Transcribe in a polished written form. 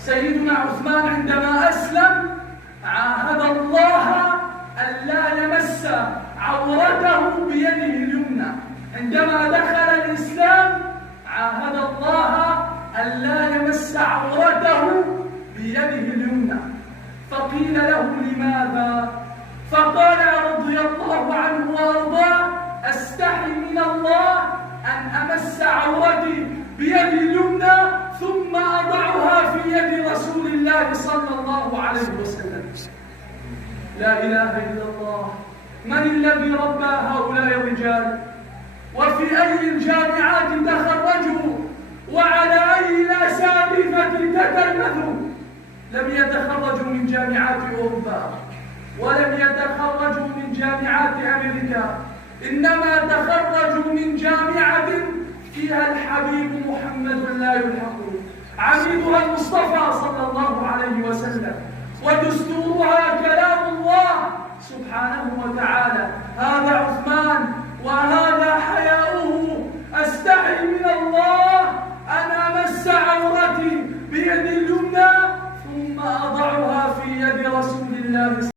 سيدنا عثمان عندما أسلم عاهد الله ألا يمس عورته بيده اليمنى. عندما دخل الإسلام عاهد الله ألا يمس عورته بيده اليمنى. فقيل له لماذا؟ فقال رضي الله عنه وارضاه: أستحي من الله أن أمس عورتي بيدي اليمنى ثم أضعها في يد رسول الله صلى الله عليه وسلم. لا إله إلا الله. من الذي ربى هؤلاء الرجال؟ وفي أي الجامعات تخرجوا؟ وعلى أي الأساتذة تتلمذوا؟ لم يتخرجوا من جامعات أوروبا، ولم يتخرجوا من جامعات أمريكا، إنما تخرجوا من جامعة فيها الحبيب محمد لا يلحق، عميدها المصطفى صلى الله عليه وسلم، ودستورها كلام الله سبحانه وتعالى. هذا عثمان وهذا حياؤه. أستحي من الله أن أمس عورتي بيد اليمنى ثم أضعها في يد رسول الله